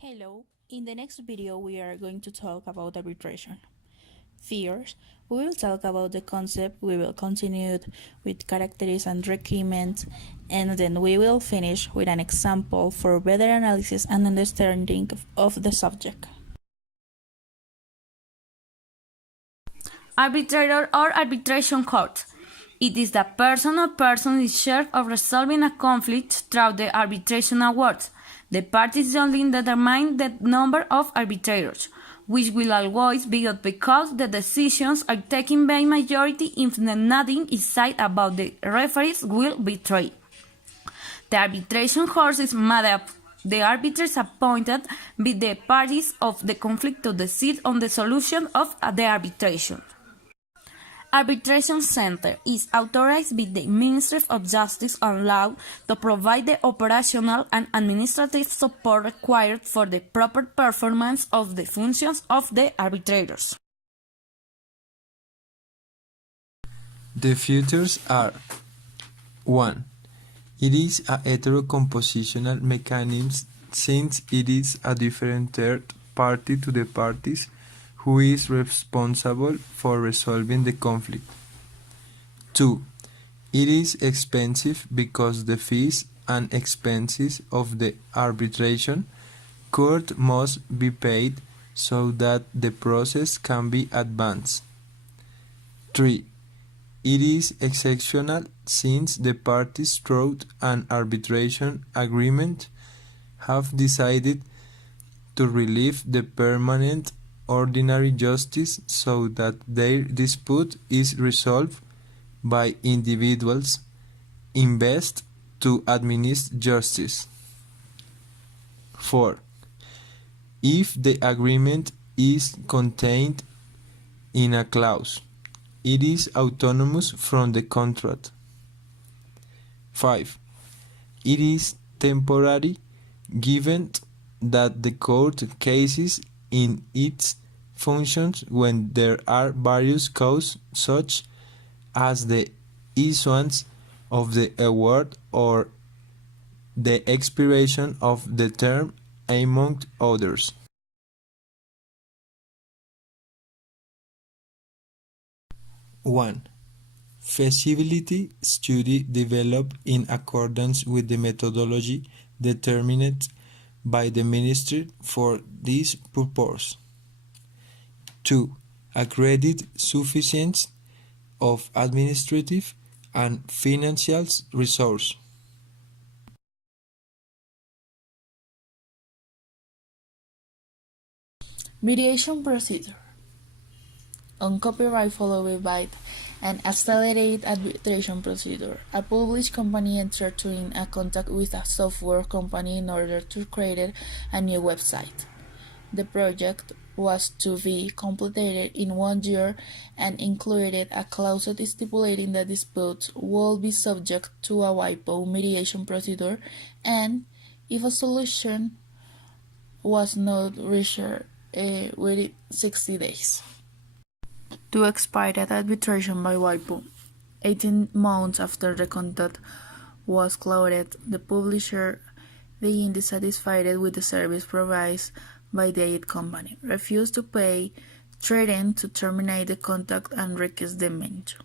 Hello, in the next video we are going to talk about arbitration. First, we will talk about the concept, we will continue with characteristics and requirements, and then we will finish with an example for better analysis and understanding of the subject. Arbitrator or arbitration court. It is the person or persons in charge of resolving a conflict through the arbitration awards. The parties jointly determine the number of arbitrators, which will always be good because the decisions are taken by majority if nothing is said about the referees will be tried. The arbitration court is made up the arbiters appointed by the parties of the conflict to decide on the solution of the arbitration. Arbitration Center is authorized by the Ministry of Justice and Law to provide the operational and administrative support required for the proper performance of the functions of the arbitrators. The features are 1. It is a heterocompositional mechanism since it is a different third party to the parties who is responsible for resolving the conflict. 2. It is expensive because the fees and expenses of the arbitration court must be paid so that the process can be advanced. 3. It is exceptional since the parties through an arbitration agreement have decided to relieve the permanent ordinary justice so that their dispute is resolved by individuals invested to administer justice. 4. If the agreement is contained in a clause, it is autonomous from the contract. 5. It is temporary given that the court cases in its functions when there are various causes such as the issuance of the award or the expiration of the term, among others. One. Feasibility study developed in accordance with the methodology determined by the Ministry for this purpose. 2. Accredit sufficiency of administrative and financial resources. Mediation procedure. On copyright followed by an accelerated arbitration procedure. A published company entered in a contact with a software company in order to create a new website. The project was to be completed in 1 year and included a clause stipulating that disputes will be subject to a WIPO mediation procedure and if a solution was not reached within 60 days. To expire that arbitration by WIPO. 18 months after the contract was closed, the publisher, being dissatisfied with the service provided by the aid company, refused to pay, threatened to terminate the contract and request damages.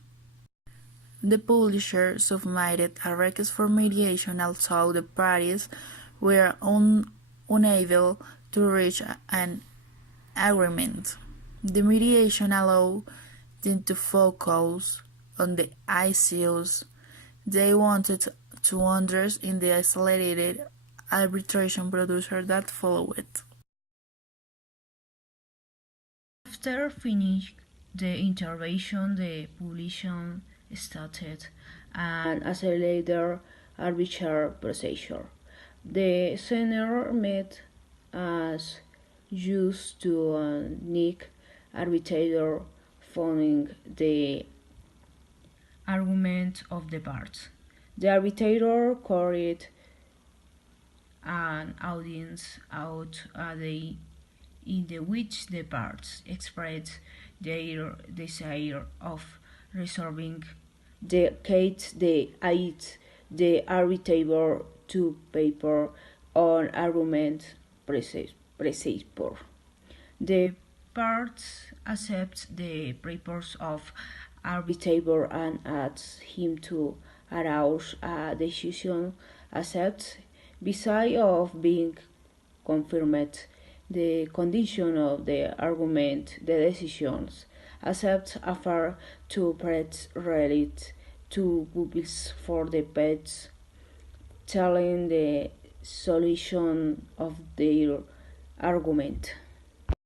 The publisher submitted a request for mediation, although the parties were unable to reach an agreement. The mediation allowed them to focus on the issues they wanted to address in the accelerated arbitration procedure that followed. After finishing the intervention, the publication started an accelerated arbitration procedure. The senior met as used to unique arbitrator following the argument of the parts. The arbitrator carried an audience out a day in which the parts expressed their desire of resolving the case. The arbitrator to paper on argument process. procedure. The parties accept the purpose of arbitrator and ask him to arouse a decision accept beside of being confirmed the condition of the argument the decisions accept after to parties relate to pupils for the pets telling the solution of their argument.